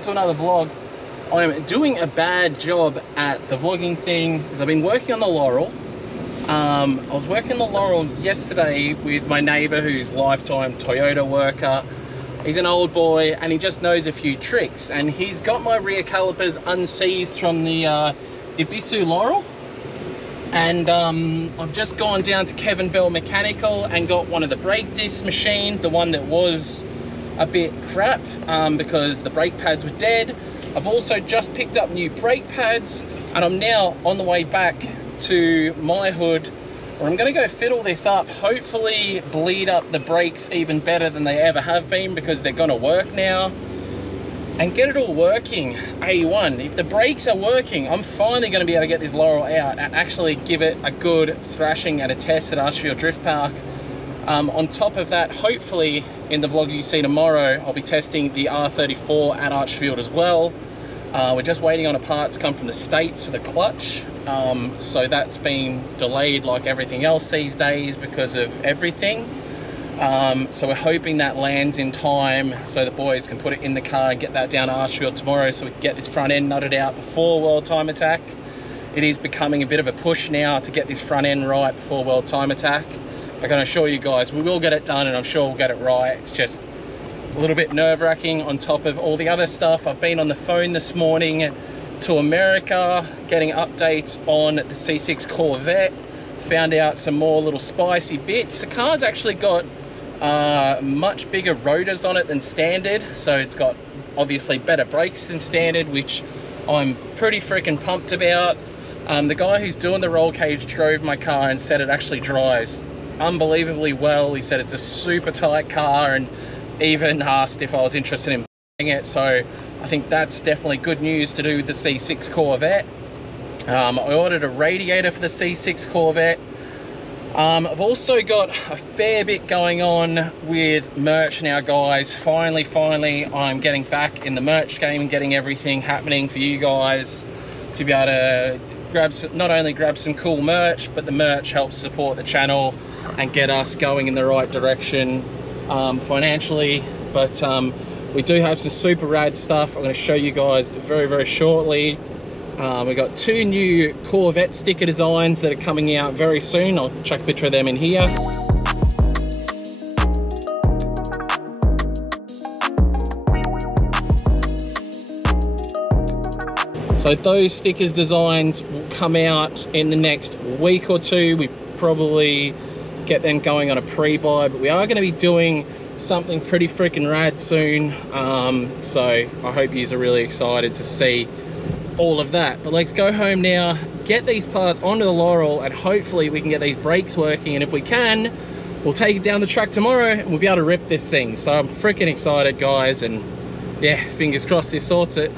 To another vlog. I'm doing a bad job at the vlogging thing because I've been working on the laurel. I was working the laurel yesterday with my neighbor who's lifetime Toyota worker. He's an old boy and he just knows a few tricks, and he's got my rear calipers unseized from the Ibisu laurel, and I've just gone down to Kevin Bell Mechanical and got one of the brake discs machined, the one that was a bit crap because the brake pads were dead. I've also just picked up new brake pads and I'm now on the way back to my hood where I'm going to go fiddle this up, hopefully bleed up the brakes even better than they ever have been because they're going to work now, and get it all working A1. If the brakes are working, I'm finally going to be able to get this laurel out and actually give it a good thrashing at a test at Archfield Drift Park. On top of that, hopefully in the vlog you see tomorrow, I'll be testing the R34 at Archfield as well. We're just waiting on a part to come from the States for the clutch. So that's been delayed like everything else these days because of everything. So we're hoping that lands in time so the boys can put it in the car and get that down to Archfield tomorrow so we can get this front end nutted out before World Time Attack. It is becoming a bit of a push now to get this front end right before World Time Attack. I can assure you guys, we will get it done and I'm sure we'll get it right. It's just a little bit nerve-wracking on top of all the other stuff. I've been on the phone this morning to America, getting updates on the C6 Corvette. Found out some more little spicy bits. The car's actually got much bigger rotors on it than standard. So it's got obviously better brakes than standard, which I'm pretty freaking pumped about. The guy who's doing the roll cage drove my car and said it actually drives unbelievably well. He said it's a super tight car and even asked if I was interested in buying it. So I think that's definitely good news to do with the C6 Corvette. I ordered a radiator for the C6 Corvette. I've also got a fair bit going on with merch now, guys. Finally, I'm getting back in the merch game and getting everything happening for you guys to be able to grab some, not only grab some cool merch, but the merch helps support the channel and get us going in the right direction financially. But we do have some super rad stuff I'm going to show you guys very shortly. We got 2 new Corvette sticker designs that are coming out very soon. I'll chuck a picture of them in here. So those stickers designs will come out in the next week or two. We probably get them going on a pre-buy, but we are going to be doing something pretty freaking rad soon. So I hope you are really excited to see all of that. But let's go home now, get these parts onto the laurel, and hopefully we can get these brakes working. And if we can, we'll take it down the track tomorrow and we'll be able to rip this thing. So I'm freaking excited, guys, and yeah, fingers crossed this sorts it.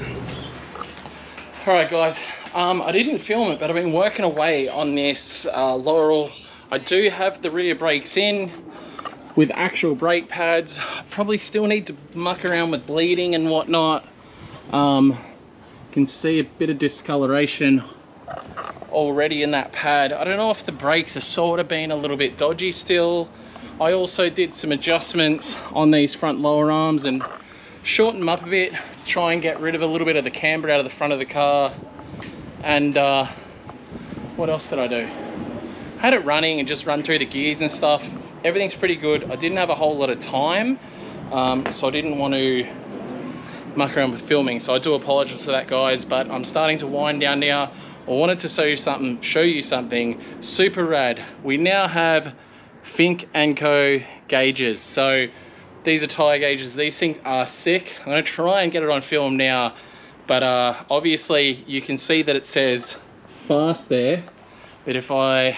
All right, guys, I didn't film it, but I've been working away on this laurel. I do have the rear brakes in with actual brake pads. I probably still need to muck around with bleeding and whatnot. Can see a bit of discoloration already in that pad. I don't know if the brakes have sort of been a little bit dodgy still. I also did some adjustments on these front lower arms and shortened them up a bit to try and get rid of a little bit of the camber out of the front of the car. And what else did I do? Had it running and just run through the gears and stuff. Everything's pretty good. I didn't have a whole lot of time, so I didn't want to muck around with filming, so I do apologize for that, guys, but I'm starting to wind down now. I wanted to show you something super rad. We now have Fink & Co gauges. So these are tire gauges. These things are sick. I'm going to try and get it on film now, but obviously you can see that it says fast there, but if I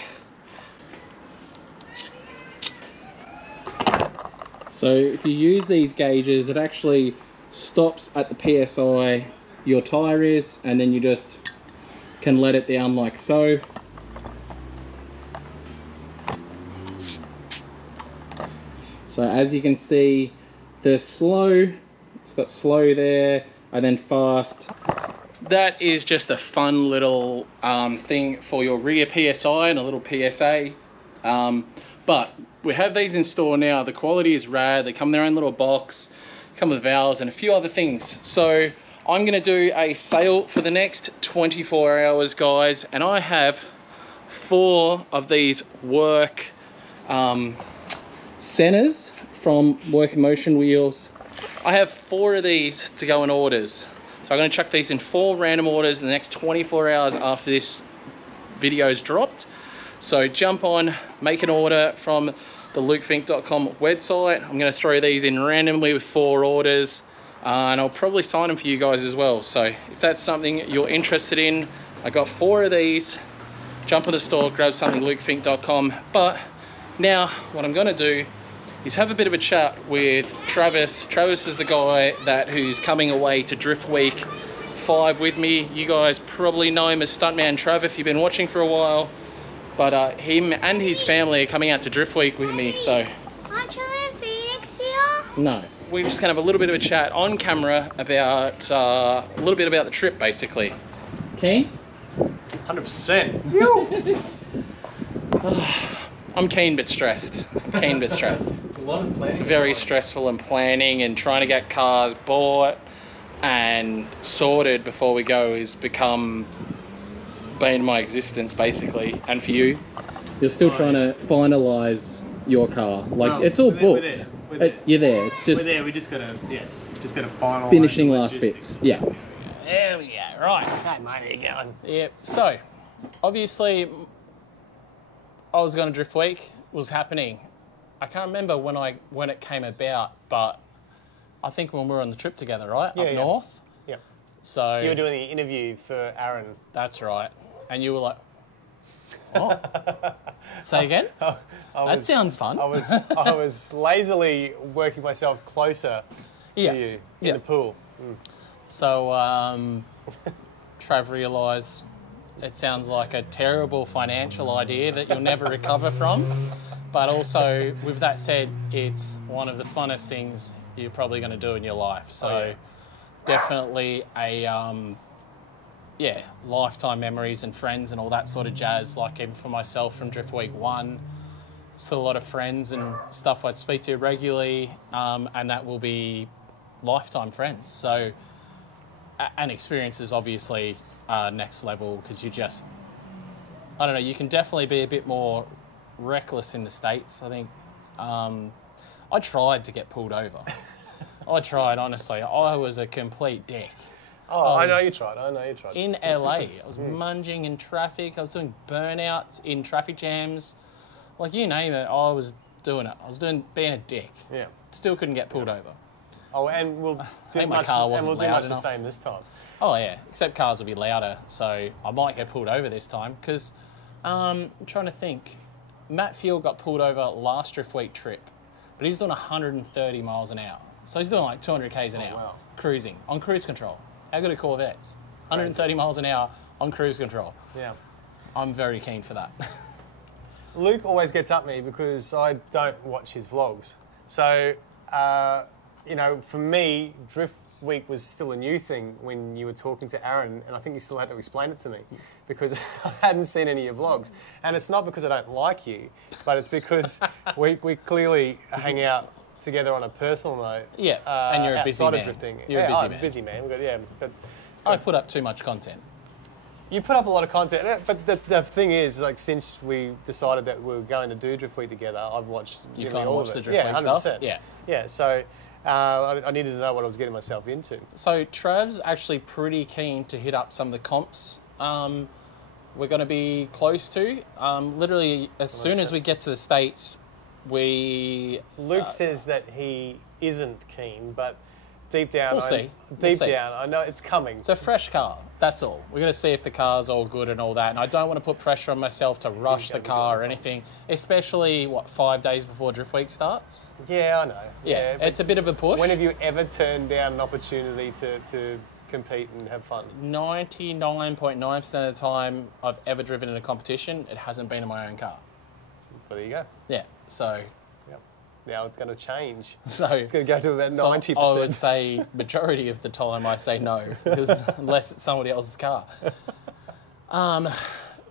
So if you use these gauges, it actually stops at the PSI your tyre is, and then you just can let it down like so. So as you can see, the slow, it's got slow there, and then fast. That is just a fun little thing for your rear PSI and a little PSA. But we have these in store now. The quality is rad. They come in their own little box, come with valves and a few other things. So I'm gonna do a sale for the next 24 hours, guys, and I have 4 of these work centers from Work Motion Wheels. I have 4 of these to go in orders. So I'm gonna chuck these in 4 random orders in the next 24 hours after this video's dropped. So jump on, make an order from the lukefink.com website. I'm gonna throw these in randomly with 4 orders, and I'll probably sign them for you guys as well. So if that's something you're interested in, I got 4 of these. Jump on the store, grab something, lukefink.com. But now what I'm gonna do is have a bit of a chat with Travis. Travis is the guy who's coming away to Drift Week 5 with me. You guys probably know him as Stuntman Trav if you've been watching for a while. But him and his family are coming out to Drift Week with me, so... Aren't you in Phoenix here? No. We're just gonna have a little bit of a chat on camera about, a little bit about the trip, basically. Keen? 100%. I'm keen but stressed. Keen but stressed. It's a lot of planning. It's very stressful and planning, and trying to get cars bought and sorted before we go has become bane my existence, basically. And for you, you're still trying to finalise your car. Like, well, it's all booked. We're there. You're there. It's just... We're there. We just gotta finalise finishing last bits. Yeah. There we go. Right. Okay, mate, how you going? Yep. So, obviously, I was going to Drift Week. Was happening. I can't remember when it came about, but I think when we were on the trip together, right? Yeah, Up north. Yeah. So you were doing the interview for Aaron. That's right. And you were like, what? Say again? That sounds fun. I was lazily working myself closer to you in the pool. Mm. So Trav realised it sounds like a terrible financial idea that you'll never recover from. But also, with that said, it's one of the funnest things you're probably going to do in your life. So definitely a, lifetime memories and friends and all that sort of jazz. Like even for myself from Drift Week 1, still a lot of friends and stuff I'd speak to regularly, and that will be lifetime friends. So, and experiences obviously next level, because you just, I don't know, you can definitely be a bit more reckless in the States. I think I tried to get pulled over. I tried, honestly. I was a complete dick. Oh, I know you tried. In LA, I was munging in traffic. I was doing burnouts in traffic jams. Like, you name it, I was doing it. I was being a dick. Yeah. Still couldn't get pulled over. Oh, and we'll do my car wasn't loud the enough. same this time. Oh, yeah. Except cars will be louder, so I might get pulled over this time. Because I'm trying to think. Matt Field got pulled over last Drift Week trip, but he's doing 130 miles an hour. So he's doing like 200 k's an hour, cruising, on cruise control. How good are Corvettes? 130 miles an hour on cruise control. Yeah. I'm very keen for that. Luke always gets at me because I don't watch his vlogs. So, for me, Drift Week was still a new thing when you were talking to Aaron, and I think you still had to explain it to me because I hadn't seen any of your vlogs. And it's not because I don't like you, but it's because we clearly hang out together on a personal note. Yeah, and you're a busy man. Outside of drifting. You're a busy man. Busy man. But I put up too much content. You put up a lot of content, but the thing is, like, since we decided that we were going to do Drift Week together, I've watched you kind of all watched of it. The Drift Week 100%. stuff. Yeah. So I needed to know what I was getting myself into. So Trav's actually pretty keen to hit up some of the comps we're going to be close to. Literally, as soon as we get to the States, Luke says that he isn't keen, but deep down, We'll see. Deep down, I know it's coming. It's a fresh car. That's all. We're going to see if the car's all good and all that. And I don't want to put pressure on myself to rush the car or anything, especially, 5 days before Drift Week starts? Yeah, I know. Yeah, it's a bit of a push. When have you ever turned down an opportunity to compete and have fun? 99.9% of the time I've ever driven in a competition, it hasn't been in my own car. Well, there you go. Yeah, so... Yep. Now it's going to change. So it's going to go to about 90%. I would say majority of the time I say no, because unless it's somebody else's car.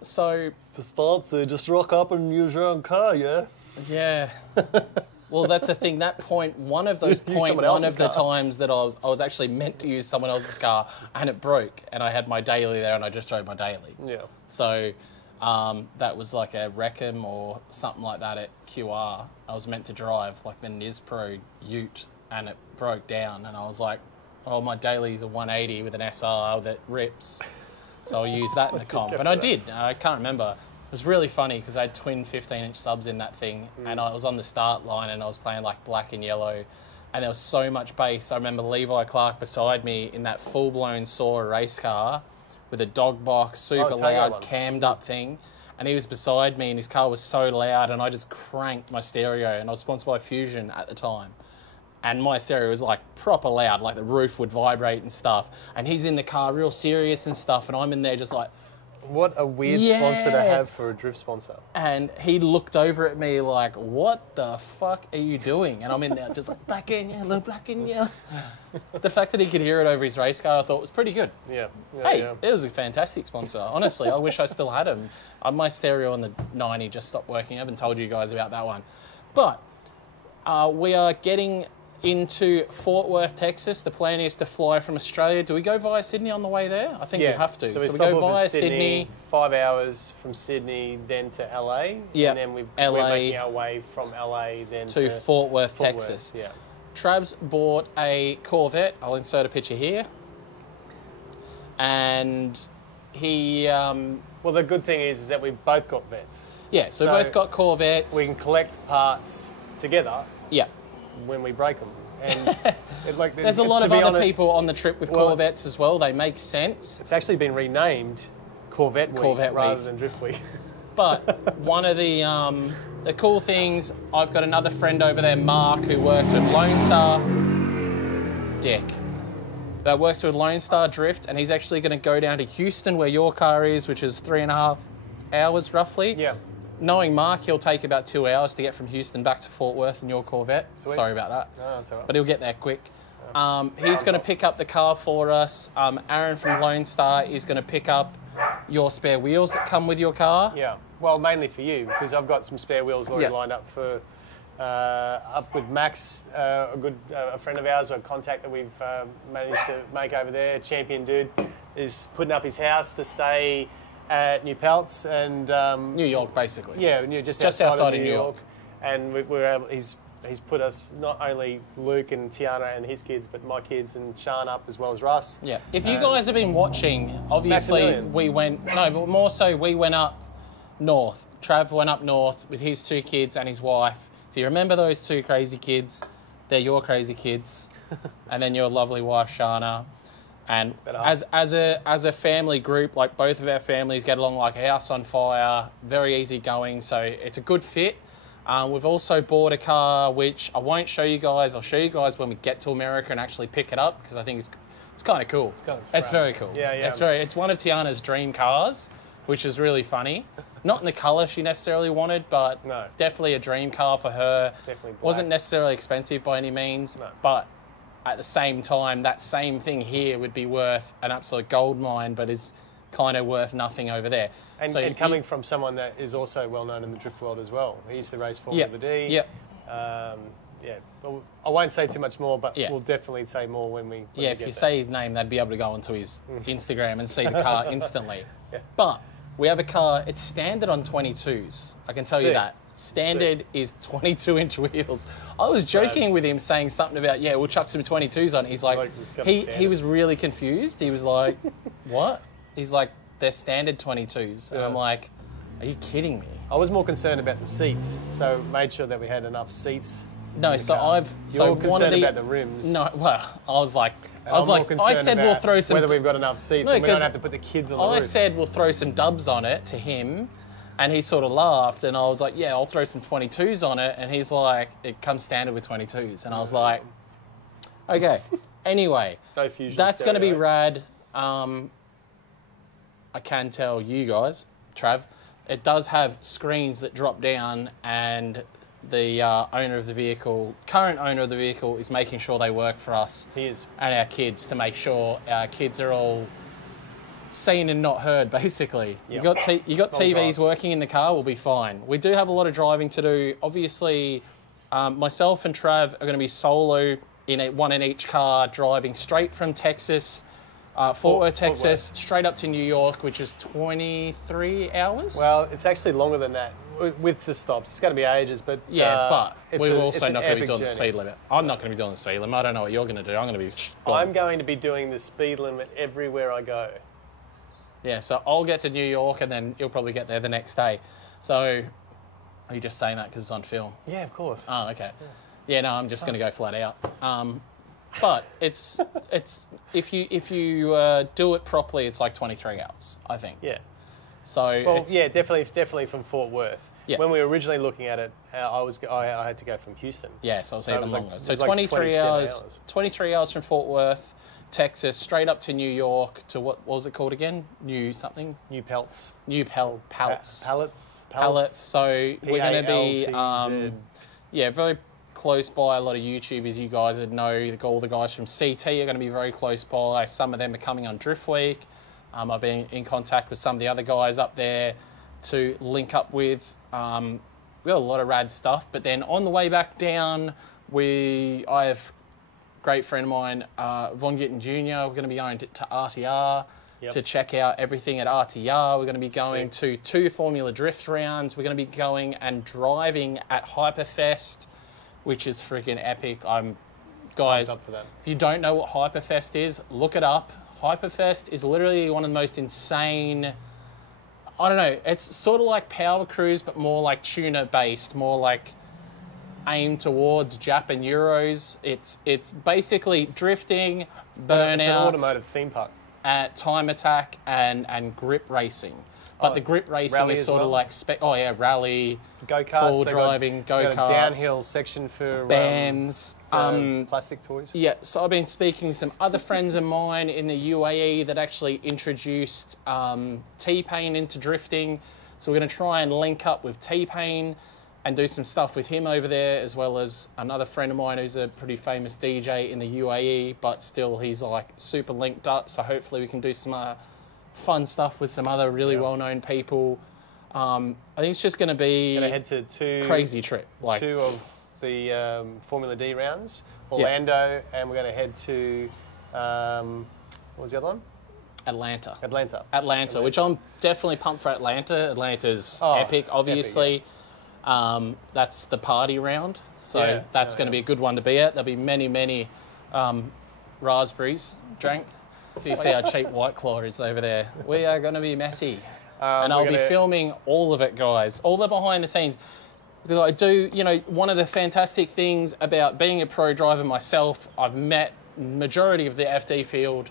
So... It's the sponsor, just rock up and use your own car, yeah? Yeah. Well, that's the thing. That point, one of the times that I was actually meant to use someone else's car, and it broke, and I had my daily there, and I just drove my daily. Yeah. So that was like a Wreckham or something like that at QR. I was meant to drive like the Nispro Ute, and it broke down, and I was like, oh, my daily's a 180 with an SR that rips, so I'll use that in the comp. And I did. I can't remember. It was really funny because I had twin 15-inch subs in that thing, and I was on the start line and I was playing like black and yellow, and there was so much bass. I remember Levi Clark beside me in that full-blown Saw race car with a dog box, super loud, cammed up thing, and he was beside me and his car was so loud, and I just cranked my stereo, and I was sponsored by Fusion at the time. And my stereo was like proper loud, like the roof would vibrate and stuff. And he's in the car real serious and stuff, and I'm in there just like... What a weird sponsor to have for a drift sponsor. And he looked over at me like, what the fuck are you doing? And I'm in there just like, black and yellow, black and yellow. The fact that he could hear it over his race car, I thought was pretty good. Yeah. It was a fantastic sponsor. Honestly, I wish I still had him. My stereo on the 90 just stopped working. I haven't told you guys about that one. But we are getting into Fort Worth, Texas. The plan is to fly from Australia. Do we go via Sydney on the way there? I think we have to. So we go via Sydney. 5 hours from Sydney, then to LA. Yeah. And then we're making our way from LA then to Fort Worth, Texas. Yeah. Trav's bought a Corvette. I'll insert a picture here. And he... well, the good thing is that we've both got vets. Yeah, so we both got Corvettes. We can collect parts together. Yeah. When we break them. And there's a lot of other people on the trip with Corvettes as well. They make sense. It's actually been renamed Corvette Week rather than Drift Week. But one of the cool things, I've got another friend over there, Mark, who works with Lone Star that works with Lone Star Drift, and he's actually going to go down to Houston where your car is, which is 3.5 hours roughly. Yeah. Knowing Mark, he'll take about 2 hours to get from Houston back to Fort Worth in your Corvette. Sweet. Sorry about that. No, that's all right. But he'll get there quick. He's going to pick up the car for us. Aaron from Lone Star is going to pick up your spare wheels that come with your car. Yeah. Well, mainly for you, because I've got some spare wheels already lined up for up with Max, a friend of ours, a contact that we've managed to make over there. Champion dude is putting up his house to stay at New Paltz and New York, basically. Yeah, just outside of New York. And we're able. He's put us, not only Luke and Tiana and his kids, but my kids and Sean up as well as Russ. Yeah. If you guys have been watching, obviously we went up north. Trav went up north with his 2 kids and his wife. If you remember those 2 crazy kids, they're your crazy kids, and then your lovely wife Shana. And as a family group, like both of our families get along like a house on fire, very easy going, so it's a good fit. We've also bought a car, which I won't show you guys. I'll show you guys when we get to America and actually pick it up, because I think it's kind of cool. It's very cool. Yeah. It's one of Tiana's dream cars, which is really funny. Not in the colour she necessarily wanted, but definitely a dream car for her. Definitely black. Wasn't necessarily expensive by any means, but at the same time, that same thing here would be worth an absolute gold mine, but is kind of worth nothing over there. And coming from someone that is also well known in the drift world as well. He used to race Formula D. Yep. Well, I won't say too much more, but we'll definitely say more when we get if you say his name, they'd be able to go onto his Instagram and see the car instantly. Yeah. But we have a car, it's standard on 22s. I can tell you that. Standard is 22-inch wheels. I was joking with him, saying something about, we'll chuck some 22s on. He's like he was really confused. He was like, what? He's like, they're standard 22s. And I'm like, are you kidding me? I was more concerned about the seats, so made sure that we had enough seats No, so You're one of concerned the about the rims. No, well, I I'm more concerned said we'll about throw some. whether we've got enough seats No, and we don't 'cause have to put the kids on the I roof. said we'll throw some dubs on it to him, and he sort of laughed, and I was like, yeah, I'll throw some 22s on it, and he's like, it comes standard with 22s, and I was like, okay. Anyway, No fusion that's going to be stereo. rad. I can tell you guys, Trav, it does have screens that drop down, and the current owner of the vehicle is making sure they work for us. He is. And our kids, to make sure our kids are all seen and not heard, basically. Yep. You got TVs drives. working in the car, we'll be fine. We do have a lot of driving to do. Obviously, myself and Trav are going to be solo one in each car, driving straight from Texas, Fort Worth, Texas, straight up to New York, which is 23 hours. Well, it's actually longer than that with the stops. It's going to be ages, but yeah, but we're it's also an not going to be epic doing the journey. speed limit. I'm not going to be doing the speed limit. I don't know what you're going to do. I'm going to be gone. I'm going to be doing the speed limit everywhere I go. Yeah, so I'll get to New York, and then you'll probably get there the next day. So, are you just saying that because it's on film? Yeah, of course. Oh, okay. Yeah, no, I'm just going to go flat out. But it's if you do it properly, it's like 23 hours, I think. Yeah. So Well, it's, yeah, definitely from Fort Worth. Yeah. When we were originally looking at it, I had to go from Houston. yeah, so it's So it even was like- longer. it So was like 23 27 hours, hours. 23 hours from Fort Worth, Texas, straight up to New York to what was it called again? New something? New pelts. New pallets. Pallets. So we're going to be, PALTZ. yeah, very close by. A lot of YouTubers you guys would know. All the guys from CT are going to be very close by. Some of them are coming on Drift Week. I've been in contact with some of the other guys up there to link up with. We got a lot of rad stuff. But then on the way back down, I have a great friend of mine, Von Gittin Jr. We're going to be going to RTR. Yep. To check out everything at RTR. We're going to be going Sick. to 2 Formula Drift rounds. We're going to be going and driving at Hyperfest, which is freaking epic. Guys, Pumped up for that. if you don't know what Hyperfest is, look it up. Hyperfest is literally one of the most insane, I don't know, it's sort of like Power Cruise, but more like tuner based, more like aimed towards Jap and Euros. It's basically drifting, It's an burnouts, automotive theme park. at time attack and grip racing. But the grip racing rally is as sort of well? like rally, Go-karts. full they've got- driving, they've got go-karts, a downhill section for bands. plastic toys. Yeah, so I've been speaking with some other friends of mine in the UAE that actually introduced T-Pain into drifting. So we're going to try and link up with T-Pain and do some stuff with him over there, as well as another friend of mine who's a pretty famous DJ in the UAE, but still he's like super linked up. So hopefully we can do some fun stuff with some other really well-known people. I think it's just going to be Going to head to two crazy trip. Like two of the Formula D rounds, Orlando, and we're going to head to what was the other one? Atlanta. Atlanta. Which I'm definitely pumped for Atlanta. Atlanta's Oh, epic, obviously. epic, That's the party round. So Yeah, that's going to be a good one to be at. There'll be many raspberries drank. So you see how cheap White Claw is over there. We are going to be messy. And I'll be filming all of it, guys. All the behind the scenes. Because I do, one of the fantastic things about being a pro driver myself, I've met majority of the FD field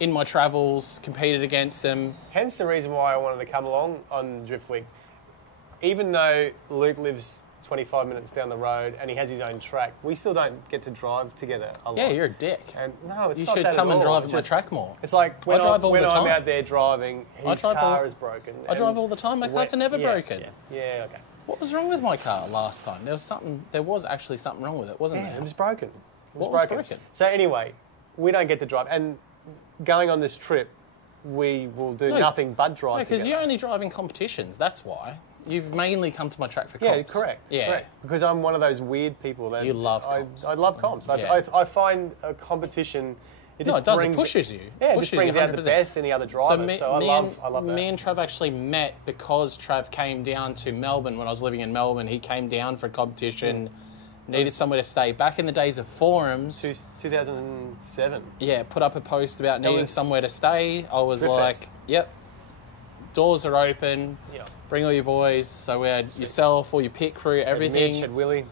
in my travels, competed against them. Hence the reason why I wanted to come along on Drift Week. Even though Luke lives 25 minutes down the road and he has his own track, we still don't get to drive together a lot. Yeah, you're a dick. And no, it's You not should that come at and all. drive It's at my just- track more. It's like when, drive all when the I'm time. out there driving, his car is broken. I drive all the time. My car's never yeah, broken. Yeah, okay. What was wrong with my car last time? There was actually something wrong with it, wasn't Yeah, there? it was broken. What was broken? So anyway, we don't get to drive. And going on this trip, we will do No, nothing but drive because together. you only drive in competitions. That's why. You've mainly come to my track for Yeah, comps. correct. Yeah. Correct. Because I'm one of those weird people that You love comps. I love comps. Yeah. I find a competition. It just No, it does. It brings, pushes you. Yeah, it Pushes just brings you out the 100%. best in the other drivers. So, I love that. Me and Trav actually met because Trav came down to Melbourne when I was living in Melbourne. He came down for a competition, needed somewhere to stay. Back in the days of forums, 2007. yeah, put up a post about needing was somewhere to stay. I was Drift like, Fest. yep, doors are open. Yeah. Bring all your boys. So we had yourself, all your pit crew, everything. Mitch, had Willie.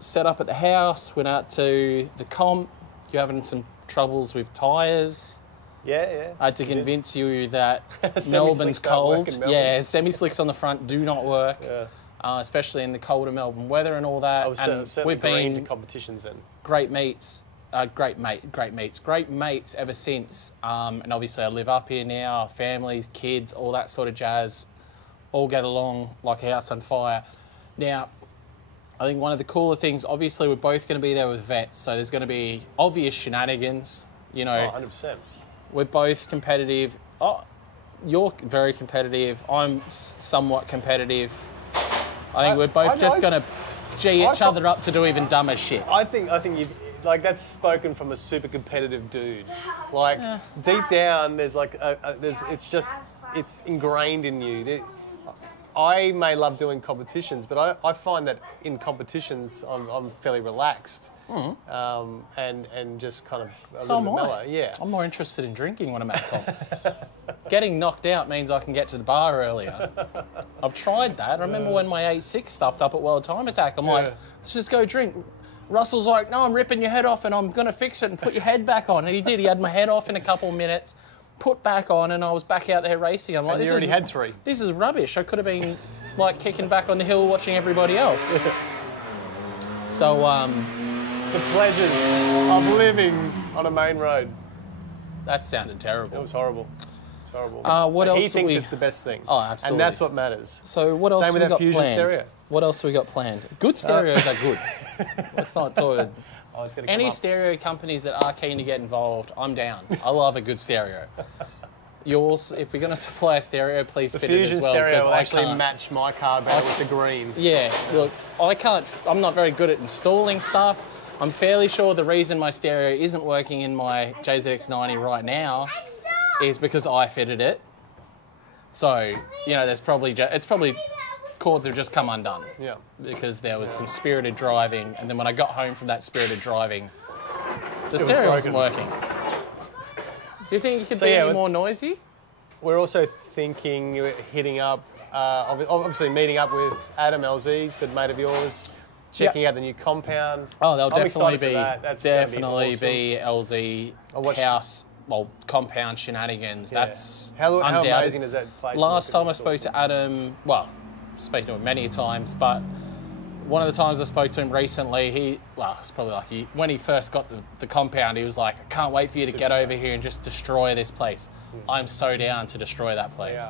Set up at the house, went out to the comp. You're having some troubles with tyres. Yeah. I had to convince you that Melbourne's cold. Yeah, semi-slicks on the front do not work, especially in the colder Melbourne weather and all that. I was certainly we've been to competitions then. Great mates ever since. And obviously I live up here now, our families, kids, all that sort of jazz, all get along like a house on fire. Now, I think one of the cooler things, obviously we're both going to be there with vets, so there's going to be obvious shenanigans, you know. 100%. We're both competitive. Oh, you're very competitive. I'm somewhat competitive. I think we're both just going to G each other up to do even dumber shit. I think you like that's spoken from a super competitive dude. Like deep down, there's like it's ingrained in you. I may love doing competitions, but I find that in competitions I'm fairly relaxed. And just kind of a little bit mellow. Yeah. I'm more interested in drinking when I'm at comps. Getting knocked out means I can get to the bar earlier. I've tried that. I remember when my 8.6 stuffed up at World Time Attack. I'm like, let's just go drink. Russell's like, no, I'm ripping your head off and I'm going to fix it and put your head back on. And he did. He had my head off in a couple of minutes, put back on, and I was back out there racing. I'm like, and you already had 3. This is rubbish. I could have been like kicking back on the hill watching everybody else. So, the pleasures of living on a main road. That sounded terrible. It was horrible. It's horrible. What else? He thinks it's the best thing. Oh, absolutely. And that's what matters. So what else Same we with got Fusion planned? stereo. What else we got planned? Good stereos are good. Let's not talk. Any stereo companies that are keen to get involved, I'm down. I love a good stereo. Yours, if we're going to supply a stereo, please fit it as well. The Fusion stereo will I actually can't match my car better with the green. Yeah, look, I'm not very good at installing stuff. I'm fairly sure the reason my stereo isn't working in my JZX90 right now is because I fitted it. So, you know, it's probably cords have just come undone. Yeah. Because there was some spirited driving, and then when I got home from that spirited driving, the stereo wasn't working. Do you think it could be any more noisy? We're also thinking hitting up, obviously meeting up with Adam LZ, he's a good mate of yours. Checking out the new compound. Oh, there'll definitely be awesome. LZ house, compound shenanigans. Yeah. That's how amazing is that place? Last time I spoke to Adam, spoken to him many times, but one of the times I spoke to him recently, it's probably like when he first got the compound, he was like, I can't wait for you to get over here and just destroy this place. I'm so down to destroy that place.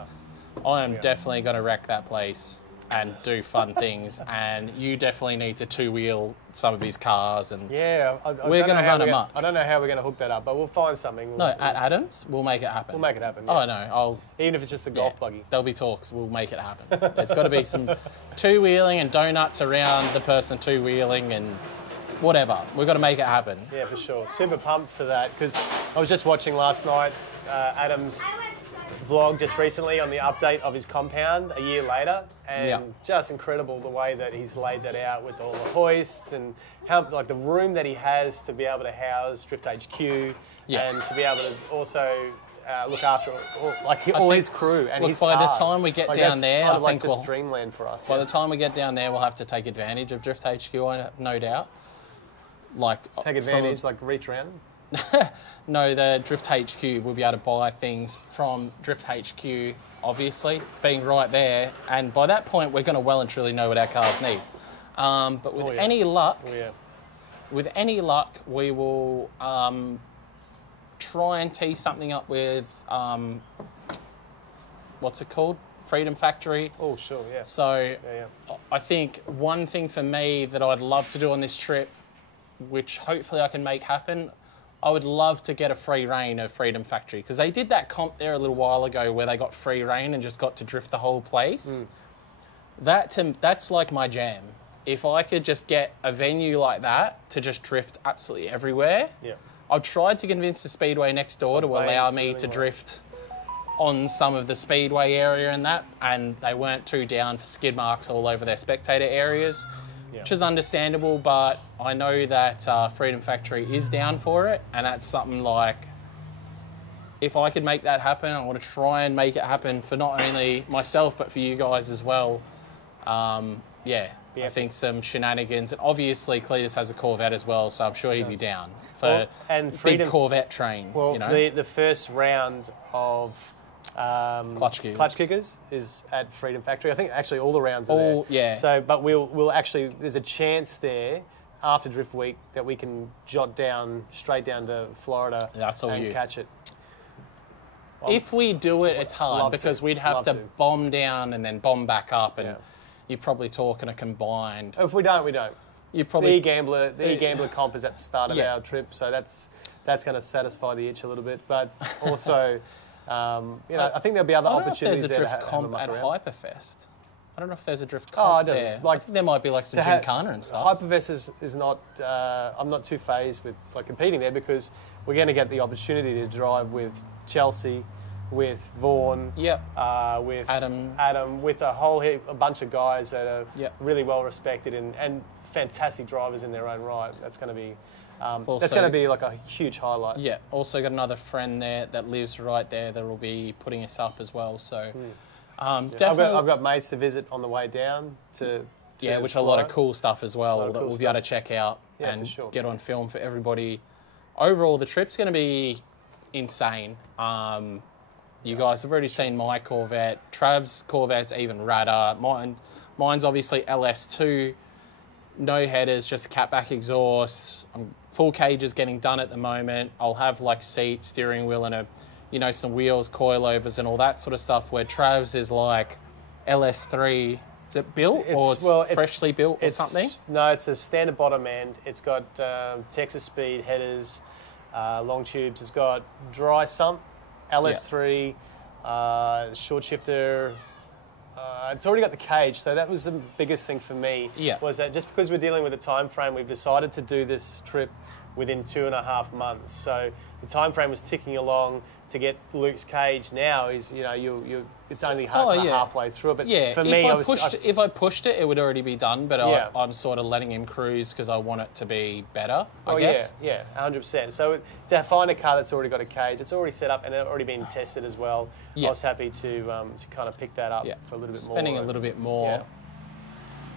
I am definitely going to wreck that place and do fun things, and you definitely need to two-wheel some of his cars, and we're going to run them up. I don't know how we're going to hook that up, but we'll find something. At Adams, we'll make it happen. We'll make it happen. Oh no, even if it's just a golf buggy. There'll be talks. We'll make it happen. There's got to be some two-wheeling and donuts around the person two-wheeling and whatever. We've got to make it happen. Yeah, for sure. Super pumped for that, because I was just watching last night Adam's vlog just recently on the update of his compound a year later, and just incredible the way that he's laid that out with all the hoists and how the room that he has to be able to house Drift HQ and to be able to also look after all his crew and his cars. By the time we get down there, I think just dreamland for us. By the time we get down there, we'll have to take advantage of Drift HQ, I have no doubt. Take advantage, reach around. No, the Drift HQ, we'll be able to buy things from Drift HQ, obviously, being right there. And by that point, we're going to well and truly know what our cars need. But with any luck, we will try and tee something up with, what's it called? Freedom Factory. Oh, sure, yeah. So I think one thing for me that I'd love to do on this trip, which hopefully I can make happen, I would love to get a free reign of Freedom Factory, because they did that comp there a little while ago where they got free reign and just got to drift the whole place. That's like my jam. If I could just get a venue like that to just drift absolutely everywhere. I've tried to convince the speedway next door to allow me to drift on some of the speedway area and they weren't too down for skid marks all over their spectator areas. Which is understandable, but I know that Freedom Factory is down for it, and that's something if I could make that happen, I want to try and make it happen for not only myself, but for you guys as well. I think some shenanigans. And obviously, Cletus has a Corvette as well, so I'm sure he'd be down for big Corvette train. Well, you know? the first round of clutch kickers is at Freedom Factory. I think actually all the rounds are there. Yeah. So, but we'll actually, there's a chance there after Drift Week that we can jot down straight down to Florida and catch it. If we do it, it's hard because we'd have to bomb down and then bomb back up, and you're probably talking a combined. If we don't, we don't. You probably the e-gambler comp is at the start of our trip, so that's going to satisfy the itch a little bit. But also, I think there'll be other opportunities there. There's a drift comp at Hyperfest. I don't know if there's a drift comp there. I think there might be like some Gymkhana and stuff. Hyperfest is not. I'm not too phased with competing there because we're going to get the opportunity to drive with Chelsea, with Vaughan, with Adam, with a bunch of guys that are really well respected and fantastic drivers in their own right. That's going to be that's going to be like a huge highlight. Yeah. Also got another friend there that lives right there that will be putting us up as well. So definitely, I've got mates to visit on the way down which are a lot of cool stuff as well that we'll be able to check out and get on film for everybody. Overall, the trip's going to be insane. You guys have already seen my Corvette. Trav's Corvette's even radder. Mine's obviously LS2. No headers, just a catback exhaust. Full cages getting done at the moment. I'll have like seats, steering wheel, and some wheels, coilovers, and all that sort of stuff. Where Trav's is like LS3. Is it built it's freshly built or something? No, it's a standard bottom end. It's got Texas speed headers, long tubes. It's got dry sump, LS3, short shifter. It's already got the cage, so that was the biggest thing for me. Was that just because we're dealing with a time frame, we've decided to do this trip within 2.5 months. So the time frame was ticking along to get Luke's cage. Now is it's only halfway through it. But for me, if I pushed it, it would already be done. But I'm sort of letting him cruise because I want it to be better. I guess. Yeah, 100%. So to find a car that's already got a cage, it's already set up and it's already been tested as well. I was happy to kind of pick that up for a little bit more. Spending a little bit more. Yeah.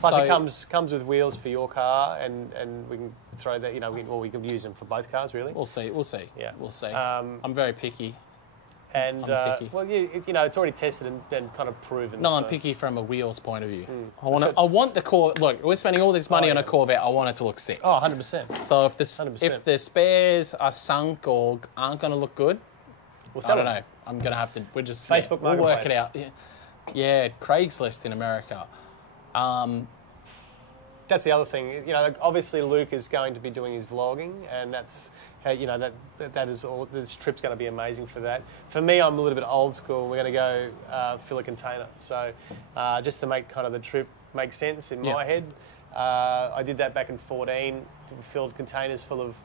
Plus, it comes with wheels for your car, and we can throw that. We can use them for both cars, really. We'll see. Yeah, we'll see. I'm very picky. And picky. It's already tested and kind of proven. No, I'm picky from a wheels point of view. I want the Corvette. Look, we're spending all this money on a Corvette. I want it to look sick. Oh, 100%. So if the spares are sunk or aren't going to look good, I don't know. I'm going to have to. We're just Facebook. We'll work it out. Yeah, Craigslist in America. That's the other thing. Obviously Luke is going to be doing his vlogging, and that's how that is all. This trip's going to be amazing for that. For me, I'm a little bit old school. We're going to go fill a container. So just to make kind of the trip make sense in my head, I did that back in 2014. Filled containers full of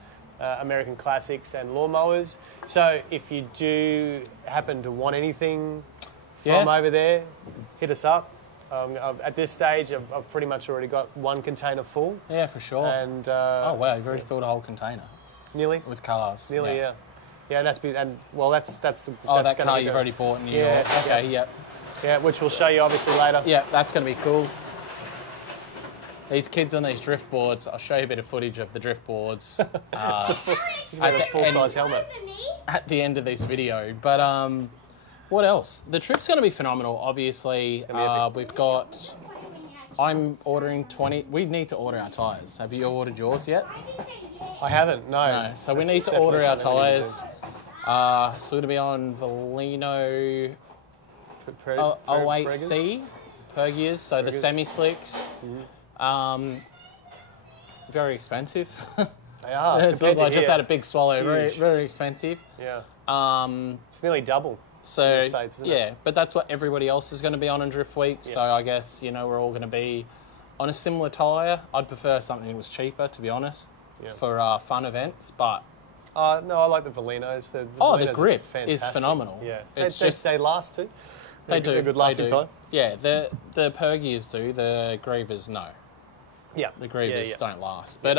American classics and lawnmowers. So if you do happen to want anything from over there, hit us up. At this stage, I've pretty much already got one container full. Yeah, for sure. And oh wow, you've already filled a whole container. Nearly. With cars. Nearly, yeah. Yeah, that's that car you've already bought in New York. Okay, yeah, which we'll show you obviously later. Yeah, that's going to be cool. These kids on these drift boards, I'll show you a bit of footage of the drift boards. It's a full-size helmet. At the end of this video. But what else? The trip's going to be phenomenal, obviously. I'm ordering 20. We need to order our tyres. Have you ordered yours yet? I haven't, no. So we need to order our tyres. So it'll be on Valino 08C Pergiers, so the semi-slicks. Very expensive. They are. I just had a big swallow. Very, very expensive. Yeah. It's nearly double. So in the States, isn't it? but that's what everybody else is going to be on Drift Week. Yeah. So I guess we're all going to be on a similar tyre. I'd prefer something that was cheaper, to be honest, for fun events. But no, I like the Valinos. The grip is phenomenal. Yeah, they last too. They do. A good lasting time. Yeah, the Pergiers do. The Grievers no. Yeah, the Grievers don't last. But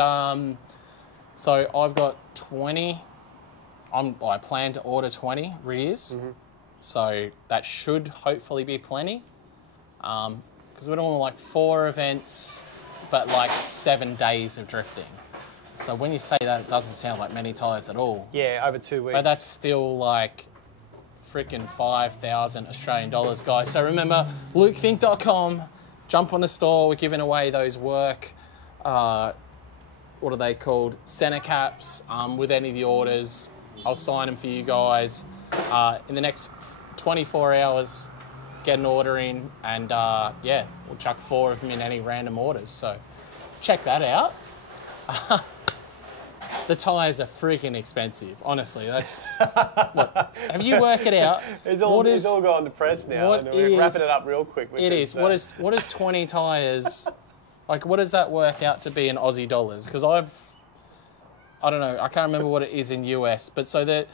so I've got 20. I plan to order 20 rears. Mm-hmm. So that should hopefully be plenty. Because we're doing like 4 events but like 7 days of drifting. So when you say that, it doesn't sound like many tyres at all. Yeah, over 2 weeks. But that's still like freaking 5,000 Australian dollars, guys. So remember, lukefink.com, jump on the store. We're giving away those work, what are they called? Center caps with any of the orders. I'll sign them for you guys. In the next 24 hours, get an order in, and yeah, we'll chuck 4 of them in any random orders. So check that out. The tyres are freaking expensive, honestly. That's look, have you worked it out? It's all gone depressed now. And we're wrapping it up real quick. It is. What is 20 tyres? Like, what does that work out to be in Aussie dollars? Because I don't know. I can't remember what it is in US. But so the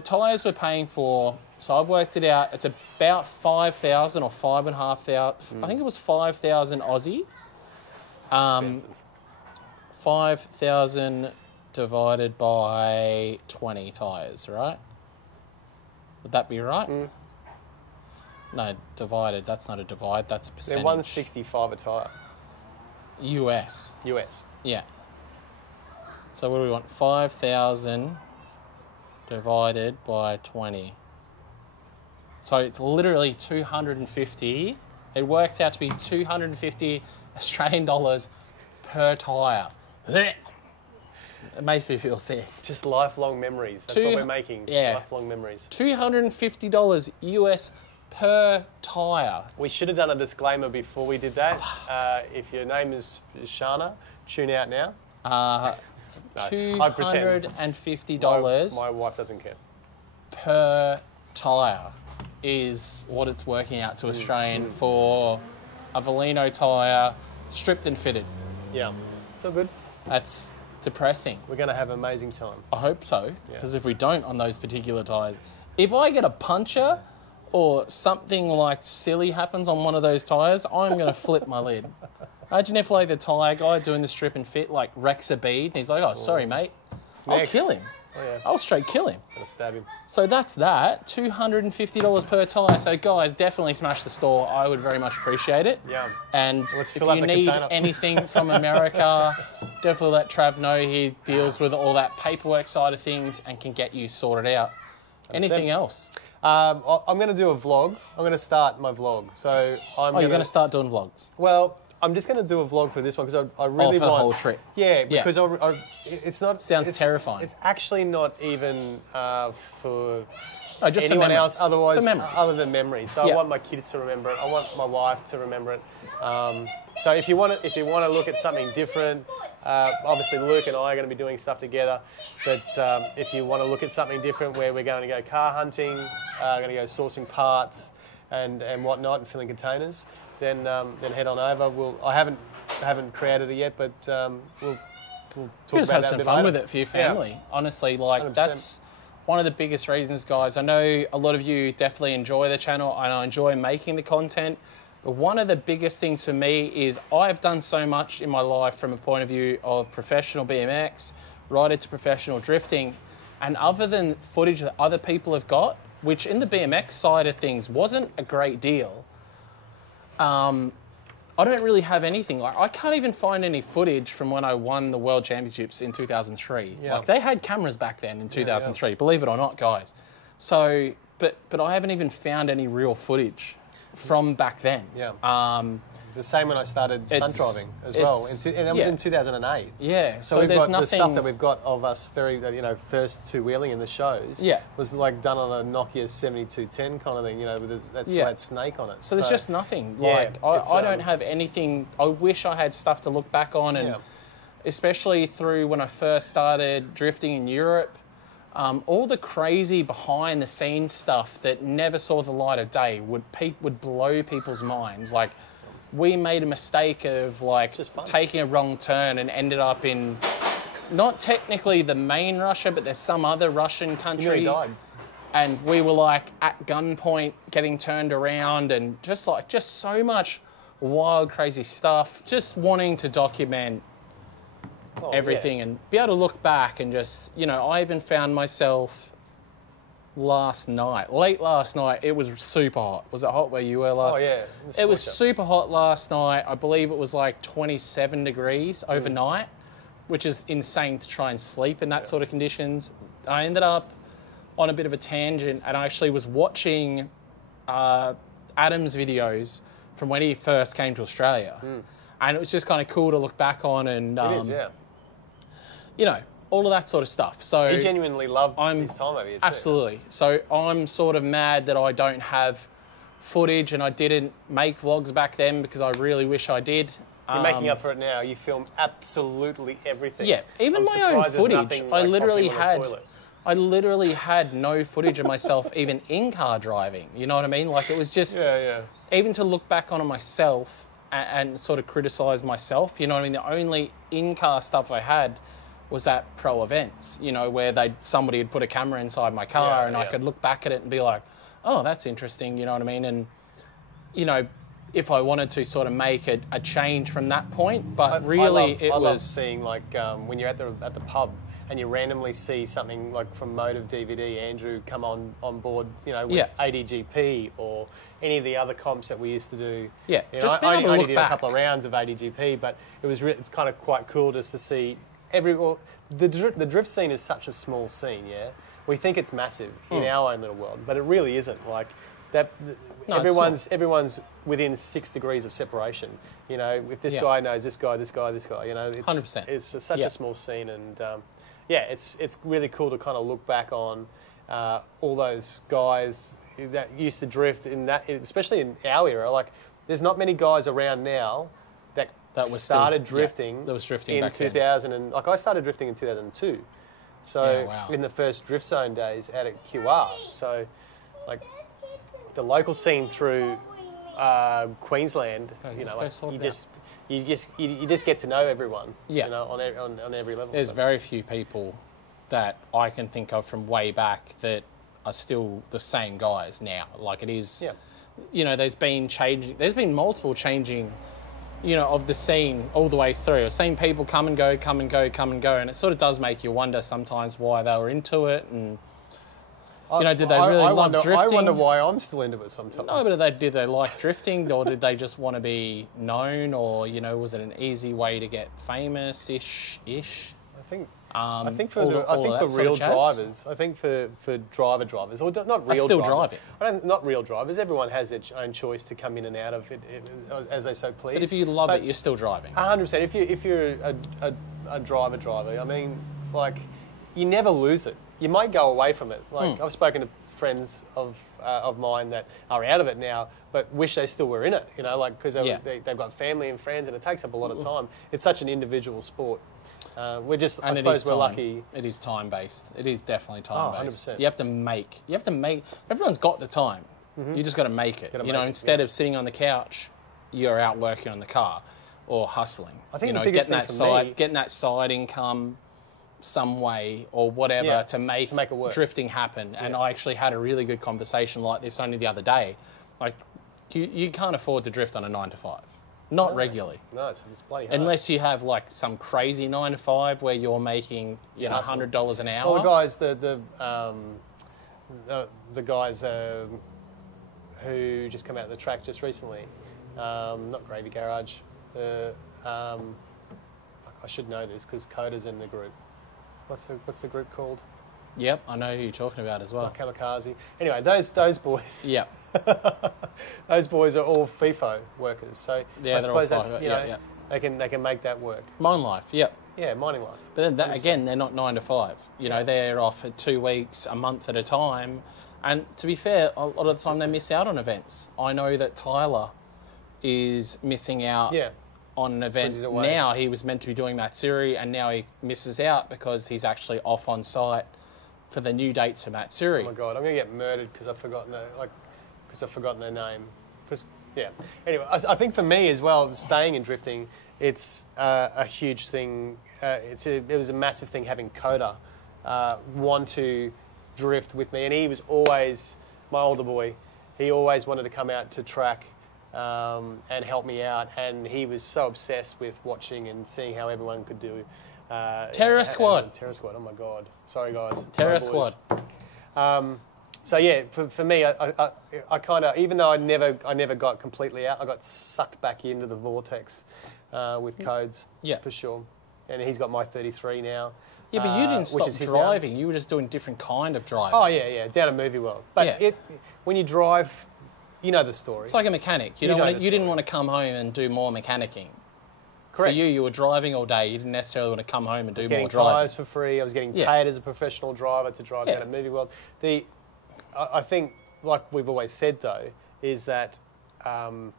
tyres we're paying for. So I've worked it out. It's about 5,000 or 5,500. I think it was 5,000 Aussie. 5,000 divided by 20 tyres, right? Would that be right? No, divided. That's not a divide. That's a percentage. They're 165 a tyre. US. Yeah. So what do we want? 5,000 divided by 20. So it's literally 250. It works out to be 250 Australian dollars per tyre. It makes me feel sick. Just lifelong memories. That's what we're making. Yeah. Lifelong memories. $250 US per tyre. We should have done a disclaimer before we did that. If your name is Shana, tune out now. $250 my wife doesn't care. per tyre is what it's working out to Australian for a Valino tyre, stripped and fitted. Yeah, it's all good. That's depressing. We're going to have an amazing time. I hope so, because if we don't on those particular tyres, if I get a puncture or something like silly happens on one of those tyres, I'm going to flip my lid. Imagine if like the tyre guy doing the strip and fit like wrecks a bead and he's like, oh, sorry, mate. I'll kill him. Oh, yeah. I'll straight kill him. I'll stab him. So that's that, $250 per tyre. So guys, definitely smash the store. I would very much appreciate it. Yeah. And Let's if fill up you the need container. anything from America, definitely let Trav know. He deals with all that paperwork side of things and can get you sorted out. Anything else? I'm going to do a vlog. I'm going to start my vlog. So You're going to start doing vlogs? Well, I'm just going to do a vlog for this one because I really for the want... whole trip? Yeah, because it's not... Sounds terrifying. It's actually not even for just anyone for else otherwise, for memories. other than memories. So I want my kids to remember it. I want my wife to remember it. So if you want to look at something different, obviously Luke and I are going to be doing stuff together. But if you want to look at something different, where we're going to go car hunting, going to go sourcing parts and whatnot, and filling containers, then head on over. I haven't created it yet, but we'll talk just about have that some a bit fun later. with it for your family. Yeah. Honestly, like 100%. that's one of the biggest reasons, guys. I know a lot of you definitely enjoy the channel and I enjoy making the content. But one of the biggest things for me is I've done so much in my life from a point of view of professional BMX, right into professional drifting. And other than footage that other people have got, which in the BMX side of things wasn't a great deal, I don't really have anything. Like, I can't even find any footage from when I won the World Championships in 2003. Yeah. Like, they had cameras back then in 2003, believe it or not, guys. So, but I haven't even found any real footage from back then. Yeah. It's the same when I started stunt driving as well, and that was in 2008. Yeah, So we've there's got nothing... the stuff that we've got of us first two-wheeling in the shows. Yeah. Was like done on a Nokia 7210 kind of thing, with that snake on it. So there's just nothing. Yeah, Like, I don't have anything. I wish I had stuff to look back on, and especially through when I first started drifting in Europe, all the crazy behind-the-scenes stuff that never saw the light of day would blow people's minds. Like, we made a mistake of taking a wrong turn and ended up in not technically the main Russia, but there's some other Russian country. You nearly died. And we were like at gunpoint getting turned around, and just so much wild, crazy stuff. Just wanting to document everything and be able to look back and just, I even found myself last night, late last night. It was super hot. Was it hot where you were last? Oh yeah, It was super hot last night. I believe it was like 27 degrees overnight, which is insane to try and sleep in that sort of conditions. I ended up on a bit of a tangent, and I actually was watching Adam's videos from when he first came to Australia. And it was just kind of cool to look back on and, It is, yeah. you know, all of that sort of stuff. So He genuinely loved his time over here too. absolutely. So I'm sort of mad that I don't have footage and I didn't make vlogs back then because I really wish I did. You're making up for it now. You film absolutely everything. Yeah, even I'm my own surprised there's footage. nothing, I like, literally popping on the had. toilet. I literally had no footage of myself even in car driving. You know what I mean? Like it was just even to look back on myself and sort of criticize myself. You know what I mean? The only in-car stuff I had was at pro events. You know, where somebody had put a camera inside my car and I could look back at it and be like, oh, that's interesting. You know what I mean? And you know, if I wanted to sort of make a change from that point, but I love seeing like when you're at the pub and you randomly see something like from Motive DVD, Andrew come on board, you know, with ADGP or any of the other comps that we used to do. Yeah, you know, just I only look did back. a couple of rounds of ADGP, but it's kind of quite cool just to see the drift scene is such a small scene. Yeah, we think it's massive in our own little world, but it really isn't. Like that, No, everyone's within 6 degrees of separation. You know, if this guy knows this guy, this guy, this guy. You know, it's 100%. It's such a small scene, and it's really cool to kind of look back on all those guys that used to drift in that, especially in our era. Like, there's not many guys around now that started drifting. That was drifting in back 2000, and like I started drifting in 2002. So wow. in the first drift zone days out at QR. So like the local scene through Queensland, you know, like you just get to know everyone. You know, on every level. There's very few people that I can think of from way back that are still the same guys now. Like it is, you know, there's been multiple changing, you know, of the scene all the way through. I've seen people come and go, come and go, come and go, and it sort of does make you wonder sometimes why they were into it, and you know, did they really love drifting? I wonder why I'm still into it sometimes. No, but did they like drifting, or did they just want to be known, or you know, was it an easy way to get famous-ish? I think for real drivers, I think for drivers, or not real still drivers. driving. Not real drivers. Everyone has their own choice to come in and out of it as they so please. But if you love it, you're still driving. 100%. If you're a driver, I mean, like, you never lose it. You might go away from it. Like I've spoken to friends of mine that are out of it now, but wish they still were in it. You know, like because they've got family and friends, and it takes up a lot of time. It's such an individual sport. I suppose we're lucky. It is time based. It is definitely time based. 100%. You have to make. Everyone's got the time. You just got to make it. Instead of sitting on the couch, you're out working on the car or hustling. I think the biggest thing for me, getting that side income some way or whatever to make it work. Drifting happen. And I actually had a really good conversation like this only the other day. Like, you can't afford to drift on a 9 to 5. Not regularly. No, it's bloody hard. Unless you have like some crazy 9 to 5 where you're making $100 an hour. Well, the guys, the guys who just come out of the track just recently, not Gravy Garage. I should know this because Coda's in the group. What's the group called? Yep, I know who you're talking about as well. Kamikaze. Anyway, those boys. Yep. Those boys are all FIFO workers, so I suppose that's they can make that work. Mine life, yep. Yeah, mining life. But then again, they're not 9 to 5. You know, they're off for 2 weeks, a month at a time. And to be fair, a lot of the time they miss out on events. I know that Tyler is missing out on an event now. He was meant to be doing Matsuri, and now he misses out because he's actually off on site for the new dates for Matsuri. Oh my God, I'm gonna get murdered because I've forgotten their name. Anyway, I think for me as well, staying in drifting, it's a huge thing. It was a massive thing having Coda want to drift with me, and he was always my older boy. He always wanted to come out to track and help me out, and he was so obsessed with watching and seeing how everyone could do. Terror Squad. Oh my God! Sorry, guys. Terror Squad. So yeah, for me, I kind of, even though I never got completely out, I got sucked back into the vortex with codes. Yeah, for sure. And he's got my 33 now. Yeah, but you didn't stop driving. Now. You were just doing different kind of driving. Oh yeah, down at Movie World. But when you drive, you know the story. It's like a mechanic. You didn't want to come home and do more mechanicking. Correct. For you were driving all day. You didn't necessarily want to come home and do more driving. I was getting tyres for free. I was getting paid as a professional driver to drive down at Movie World. I think, like we've always said though, is that I'm